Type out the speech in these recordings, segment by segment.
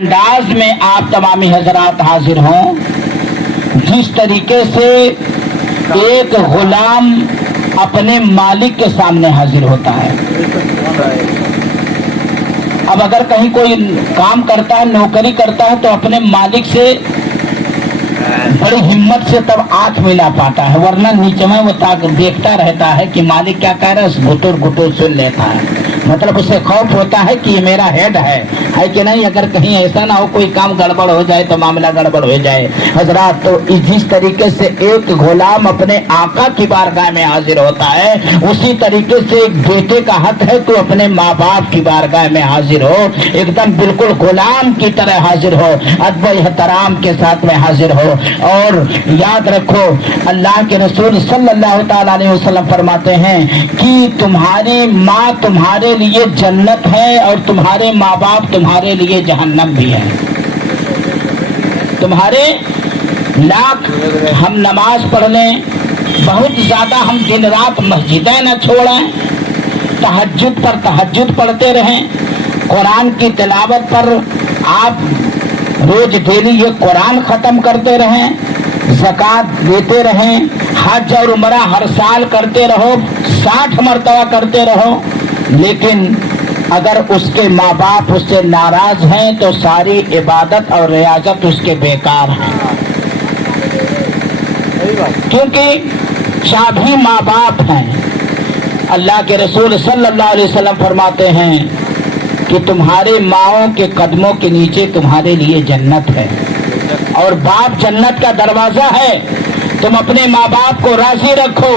अंदाज में आप तमामी हजरात हाजिर हों, जिस तरीके से एक गुलाम अपने मालिक के सामने हाजिर होता है। अब अगर कहीं कोई काम करता है, नौकरी करता है, तो अपने मालिक से बड़ी हिम्मत से तब आंख मिला पाता है, वरना नीचे में वो देखता रहता है कि मालिक क्या कह रहा है, घुटुर घुटुर सुन लेता है। मतलब उसे खौफ होता है कि ये मेरा हेड है कि नहीं, अगर कहीं ऐसा ना हो कोई काम गड़बड़ हो जाए तो मामला गड़बड़ हो जाए। हजरात, तो जिस तरीके से एक गुलाम अपने आका की बारगाह में हाजिर होता है, उसी तरीके से एक बेटे का हक है तो अपने माँ बाप की बारगाह में हाजिर हो, एकदम बिल्कुल गुलाम की तरह हाजिर हो, अदब एहतराम के साथ में हाजिर हो। और याद रखो, अल्लाह के रसूल सल्लल्लाहु ताला अलैहि वसल्लम फरमाते हैं कि तुम्हारी माँ तुम्हारे लिए जन्नत है और तुम्हारे माँ बाप तुम्हारे लिए जहन्नम भी है। तुम्हारे लाख हम नमाज पढ़ लें, बहुत ज्यादा हम दिन रात मस्जिदें न छोड़ें, तहज्जुद पर तहज्जुद पढ़ते रहें, कुरान की तिलावत पर आप रोज डेली ये कुरान खत्म करते रहें, ज़कात देते रहें, हज और उमरा हर साल करते रहो, 60 मरतबा करते रहो, लेकिन अगर उसके माँ बाप उससे नाराज हैं तो सारी इबादत और रियाजत उसके बेकार है। क्योंकि चाबी माँ बाप हैं। अल्लाह के रसूल सल्लल्लाहु अलैहि वसल्लम फरमाते हैं कि तुम्हारे माओं के कदमों के नीचे तुम्हारे लिए जन्नत है, और बाप जन्नत का दरवाजा है। तुम अपने माँ बाप को राजी रखो,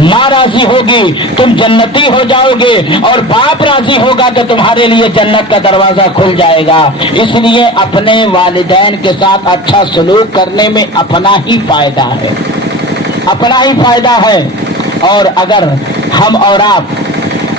माँ राजी होगी तुम जन्नती हो जाओगे, और बाप राजी होगा तो तुम्हारे लिए जन्नत का दरवाजा खुल जाएगा। इसलिए अपने वालिदैन के साथ अच्छा सलूक करने में अपना ही फायदा है, अपना ही फायदा है। और अगर हम और आप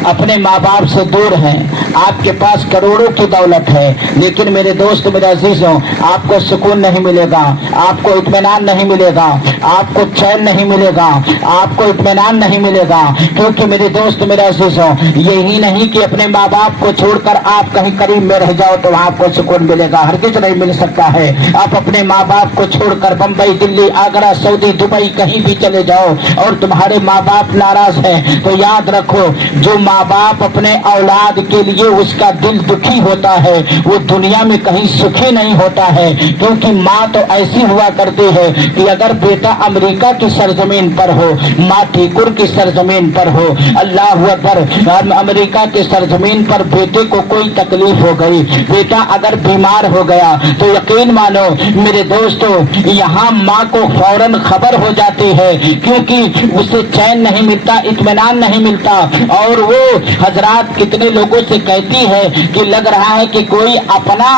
अपने माँ बाप से दूर हैं, आपके पास करोड़ों की दौलत है, लेकिन मेरे दोस्त मेरे अजीजों, आपको सुकून नहीं मिलेगा, आपको इत्मीनान नहीं मिलेगा, आपको चैन नहीं मिलेगा, आपको इत्मीनान नहीं मिलेगा। क्योंकि मेरे दोस्त मेरे अजीजों, यही नहीं कि अपने माँ बाप को छोड़कर आप कहीं करीब में रह जाओ तो आपको सुकून मिलेगा, हरगिज़ नहीं मिल सकता है। आप अपने माँ बाप को छोड़कर बम्बई, दिल्ली, आगरा, सऊदी, दुबई कहीं भी चले जाओ और तुम्हारे माँ बाप नाराज हैं तो याद रखो, जो माँ बाप अपने औलाद के लिए उसका दिल दुखी होता है, वो दुनिया में कहीं सुखी नहीं होता है। क्योंकि माँ तो ऐसी हुआ करती है कि अगर बेटा अमेरिका की सरजमीन पर हो, माँ ठीकुर की सरजमीन पर हो, अल्लाह अकबर, अमेरिका के सरजमीन पर बेटे को कोई तकलीफ हो गई, बेटा अगर बीमार हो गया तो यकीन मानो मेरे दोस्तों, यहाँ माँ को फौरन खबर हो जाती है, क्योंकि उसे चैन नहीं मिलता, इत्मीनान नहीं मिलता। और वो हजरात कितने लोगों से कहती है कि लग रहा है कि कोई अपना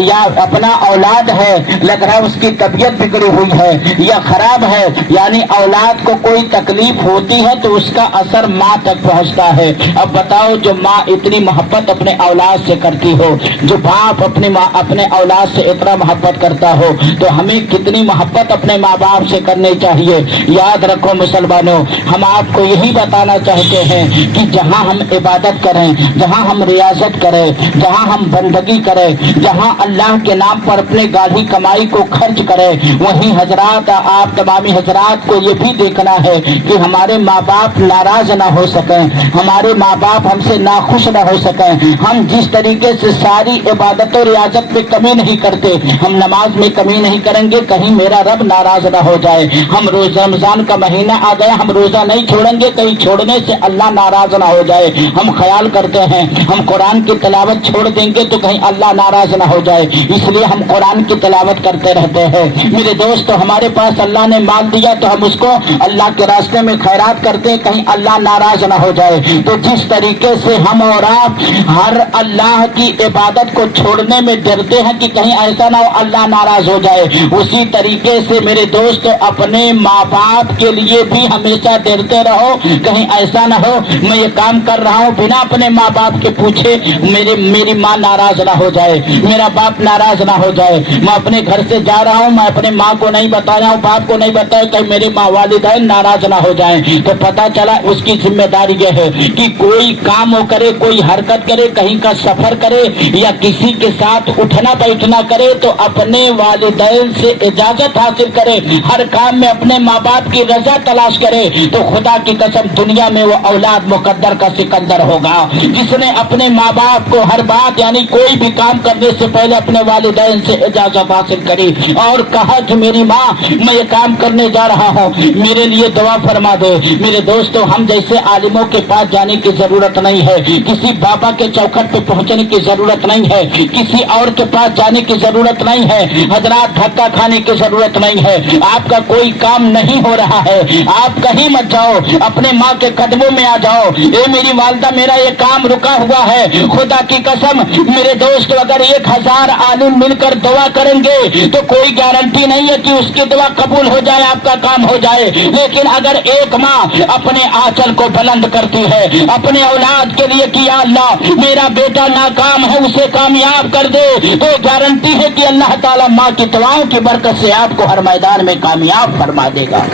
या अपना औलाद है, लग रहा है उसकी तबीयत बिगड़ी हुई है या खराब है, यानी औलाद को कोई तकलीफ होती है तो उसका असर माँ तक पहुँचता है। अब बताओ, जो माँ इतनी मोहब्बत अपने औलाद से करती हो, जो बाप अपने औलाद से इतना मोहब्बत करता हो, तो हमें कितनी मोहब्बत अपने माँ बाप से करनी चाहिए। याद रखो मुसलमानों, हम आपको यही बताना चाहते हैं कि जहाँ हम इबादत करें, जहाँ हम रियाजत करें, जहाँ हम बंदगी करें, जहाँ अल्लाह के नाम पर अपने गाढ़ी कमाई को खर्च करें, वहीं हजरात आप तमामी हजरात को ये भी देखना है कि हमारे माँ बाप नाराज ना हो सकें, हमारे माँ बाप हमसे नाखुश ना हो सकें। हम जिस तरीके से सारी इबादत और रियाजत में कमी नहीं करते, हम नमाज में कमी नहीं करेंगे, कहीं मेरा रब नाराज ना हो जाए। हम रोज रमजान का महीना आ गया, हम रोजा नहीं छोड़ेंगे, कहीं छोड़ने से अल्लाह नाराज ना हो जाए। हम ख्याल करते हैं, हम कुरान की तिलावत छोड़ देंगे तो कहीं अल्लाह नाराज ना हो जाए, इसलिए हम कुरान की तिलावत करते रहते हैं। मेरे दोस्तों, हमारे पास अल्लाह ने माल दिया तो हम उसको अल्लाह के रास्ते में खैरात करते हैं, कहीं अल्लाह नाराज ना हो जाए। तो जिस तरीके से हम और आप हर अल्लाह की इबादत को छोड़ने में डरते हैं कि कहीं ऐसा ना हो अल्लाह नाराज हो जाए, उसी तरीके से मेरे दोस्त अपने माँ बाप के लिए भी हमेशा डरते रहो, कहीं ऐसा ना हो मैं ये काम कर रहा हूँ बिना अपने माँ बाप के पूछे मेरी माँ नाराज ना हो जाए, मेरा बाप नाराज ना हो जाए, मैं अपने घर से जा रहा हूँ, मैं अपने माँ को नहीं बता रहा हूँ, बाप को नहीं बताया, कहीं मेरे माँ वालिदैन नाराज ना हो जाए। तो पता चला उसकी जिम्मेदारी यह है कि कोई काम वो करे, कोई हरकत करे, कहीं का सफर करे या किसी के साथ उठना बैठना करे तो अपने वालिदैन से इजाजत हासिल करे, हर काम में अपने माँ बाप की रजा तलाश करे। तो खुदा की कसम दुनिया में वो औलाद मुकद्दर का सिकंदर होगा जिसने अपने माँ बाप को हर बात यानी कोई भी काम करने से पहले अपने वालिदैन से इजाजत हासिल करी और कहा कि मेरी माँ मैं ये काम करने जा रहा हूँ, मेरे लिए दुआ फरमा दे। मेरे दोस्तों, हम जैसे आलिमों के पास जाने की जरूरत नहीं है, किसी बाबा के चौखट पे पहुंचने की जरूरत नहीं है, किसी और के पास जाने की जरूरत नहीं है, हजरात धक्का खाने की जरूरत नहीं है। आपका कोई काम नहीं हो रहा है, आप कहीं मत जाओ, अपने माँ के कदमों में आ जाओ। ए मेरी वालदा, मेरा ये काम रुका हुआ है, खुदा की कसम मेरे दोस्त, अगर 1000 आलिम मिलकर दुआ करेंगे तो कोई गारंटी नहीं है कि उसकी दुआ कबूल हो जाए, आपका काम हो जाए। लेकिन अगर एक माँ अपने आंचल को बुलंद करती है अपने औलाद के लिए कि या अल्लाह मेरा बेटा नाकाम है, उसे कामयाब कर दे, तो गारंटी है कि अल्लाह ताला माँ की दुआओं की बरकत से आपको हर मैदान में कामयाब फरमा देगा।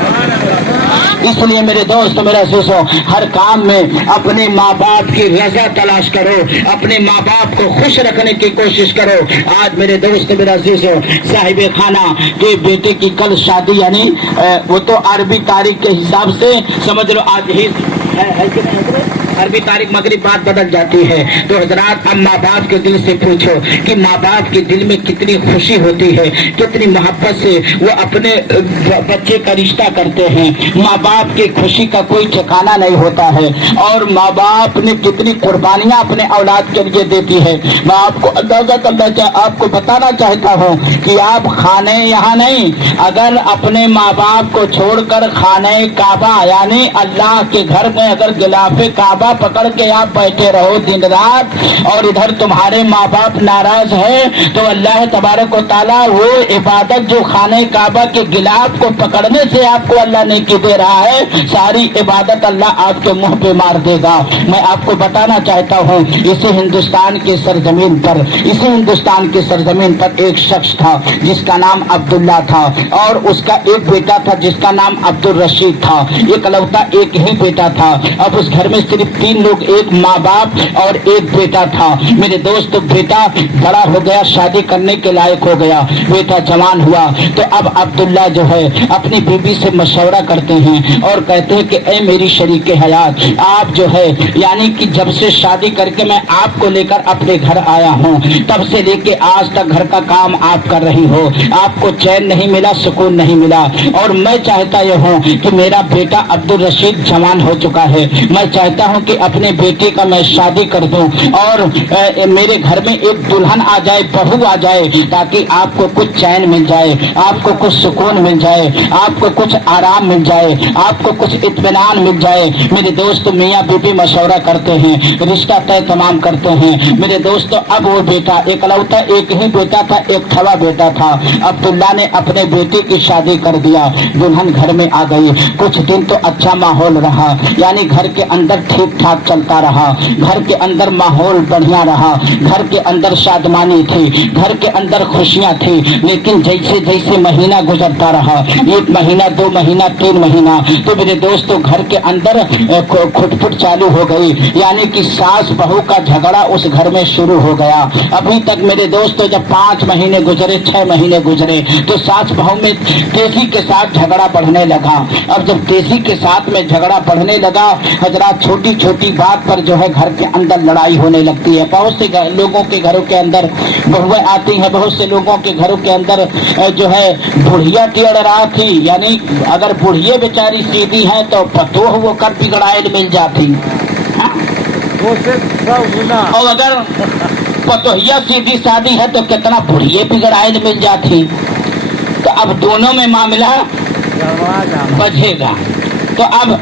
इसलिए मेरे दोस्त, मेरा अज़ीज़ों, हर काम में अपने माँ बाप की रजा तलाश करो, अपने माँ बाप को खुश रखने की कोशिश करो। आज मेरे दोस्त, मेरा अज़ीज़ों, साहिब खाना के बेटे की कल शादी, यानी वो तो अरबी तारीख के हिसाब से समझ लो आज ही है कि नहीं, अरबी तारीख मगरिब बाद बदल जाती है। तो हजरात, अब माँ बाप के दिल से पूछो कि माँ बाप के दिल में कितनी खुशी होती है, कितनी मोहब्बत से वो अपने बच्चे का रिश्ता करते हैं। माँ बाप की खुशी का कोई ठिकाना नहीं होता है और माँ बाप ने कितनी कुर्बानियां अपने औलाद के लिए देती है। मैं आपको अंदाजा करना आपको बताना चाहता हूँ कि आप खाने यहाँ नहीं, अगर अपने माँ बाप को छोड़कर खाने काबा यानी अल्लाह के घर में अगर गिलाफे काबा पकड़ के आप बैठे रहो दिन रात और इधर तुम्हारे माँ बाप नाराज है, तो अल्लाह तबारक व तआला वो इबादत जो खाने काबा के गिलाफ को पकड़ने से आपको अल्लाह ने की दे रहा है, सारी इबादत अल्लाह आपके मुंह पे मार देगा। मैं आपको बताना चाहता हूँ, इसी हिंदुस्तान के सरजमीन पर एक शख्स था जिसका नाम अब्दुल्ला था और उसका एक बेटा था जिसका नाम अब्दुल रशीद था। इकलौता एक ही बेटा था। अब उस घर में सिर्फ 3 लोग, एक माँ बाप और एक बेटा था। मेरे दोस्त, बेटा बड़ा हो गया, शादी करने के लायक हो गया, बेटा जवान हुआ। तो अब अब्दुल्ला जो है अपनी बीबी से मशवरा करते हैं और कहते हैं कि ए मेरी शरीके हयात, आप जो है यानी कि जब से शादी करके मैं आपको लेकर अपने घर आया हूँ तब से लेके आज तक घर का काम आप कर रही हो, आपको चैन नहीं मिला, सुकून नहीं मिला। और मैं चाहता यह हूँ कि मेरा बेटा अब्दुल रशीद जवान हो चुका है, मैं चाहता हूँ कि अपने बेटे का मैं शादी कर दूं और मेरे घर में एक दुल्हन आ जाए, बहू आ जाए, ताकि आपको कुछ चैन मिल जाए, आपको कुछ सुकून मिल जाए, आपको कुछ आराम मिल जाए, आपको कुछ इत्मीनान मिल जाए। मेरे दोस्त, मियाँ बीबी मशवरा करते हैं, रिश्ता तय तमाम करते हैं। मेरे दोस्तों, अब वो बेटा इकलौता एक ही बेटा था, एक थवा बेटा था। अब्दुल्ला ने अपने बेटे की शादी कर दिया, दुल्हन घर में आ गई। कुछ दिन तो अच्छा माहौल रहा, यानी घर के अंदर ठीक ठाक चलता रहा, घर के अंदर माहौल बढ़िया रहा, घर के अंदर शादमानी थी, घर के अंदर खुशियां थी। लेकिन जैसे जैसे महीना गुजरता रहा, 1 महीना, 2 महीना, 3 महीना, तो मेरे दोस्तों घर के अंदर खुटपुट चालू हो गई, यानी कि सास बहू का झगड़ा उस घर में शुरू हो गया। अभी तक मेरे दोस्तों जब 5 महीने गुजरे, 6 महीने गुजरे, तो सास बहू में तेजी के साथ झगड़ा बढ़ने लगा। अब जब तेजी के साथ में झगड़ा बढ़ने लगा, हजरात, छोटी छोटी बात पर जो है घर के अंदर लड़ाई होने लगती है। बहुत से लोगों के घरों के अंदर बहुएं आती हैं, बहुत से लोगों के घरों के अंदर जो है बुढ़िया की अड़रा थी, यानी अगर बुढ़िया बेचारी सीधी है तो पतोह वो कर बिगड़ायल मिल जाती, और अगर पतोहिया सीधी सादी है तो कितना बुढ़िया बिगड़ायल मिल जाती। तो अब दोनों में मामला बझेगा। तो अब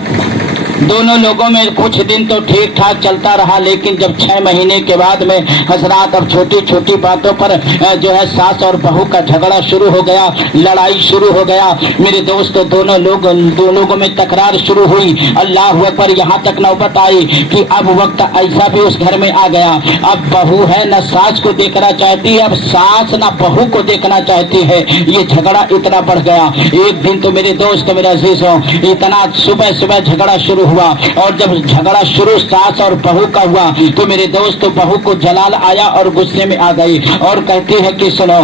दोनों लोगों में कुछ दिन तो ठीक ठाक चलता रहा, लेकिन जब 6 महीने के बाद में हजरात अब छोटी छोटी बातों पर जो है सास और बहू का झगड़ा शुरू हो गया, लड़ाई शुरू हो गया। मेरे दोस्तों दो लोगों में तकरार शुरू हुई। अल्लाह अकबर, यहाँ तक नौबत आई कि अब वक्त ऐसा भी उस घर में आ गया, अब बहू है न सास को देखना चाहती है, अब सास न बहू को देखना चाहती है। ये झगड़ा इतना बढ़ गया। एक दिन तो मेरे दोस्त मेरे अजीजों, इतना सुबह सुबह झगड़ा शुरू हुआ, और जब झगड़ा शुरू सास और बहू का हुआ तो मेरे दोस्त बहू को जलाल आया और गुस्से में आ गई और कहती है कि सुनो,